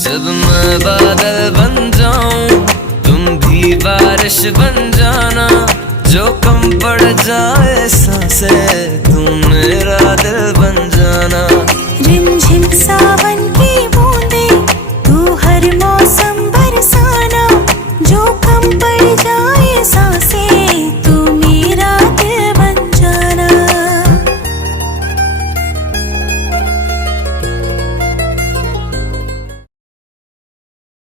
जब मैं बादल बन जाऊं तुम भी बारिश बन जाना, जो कम पड़ जाए सांसें तुम मेरा दिल बन जाना। रिमझिम सा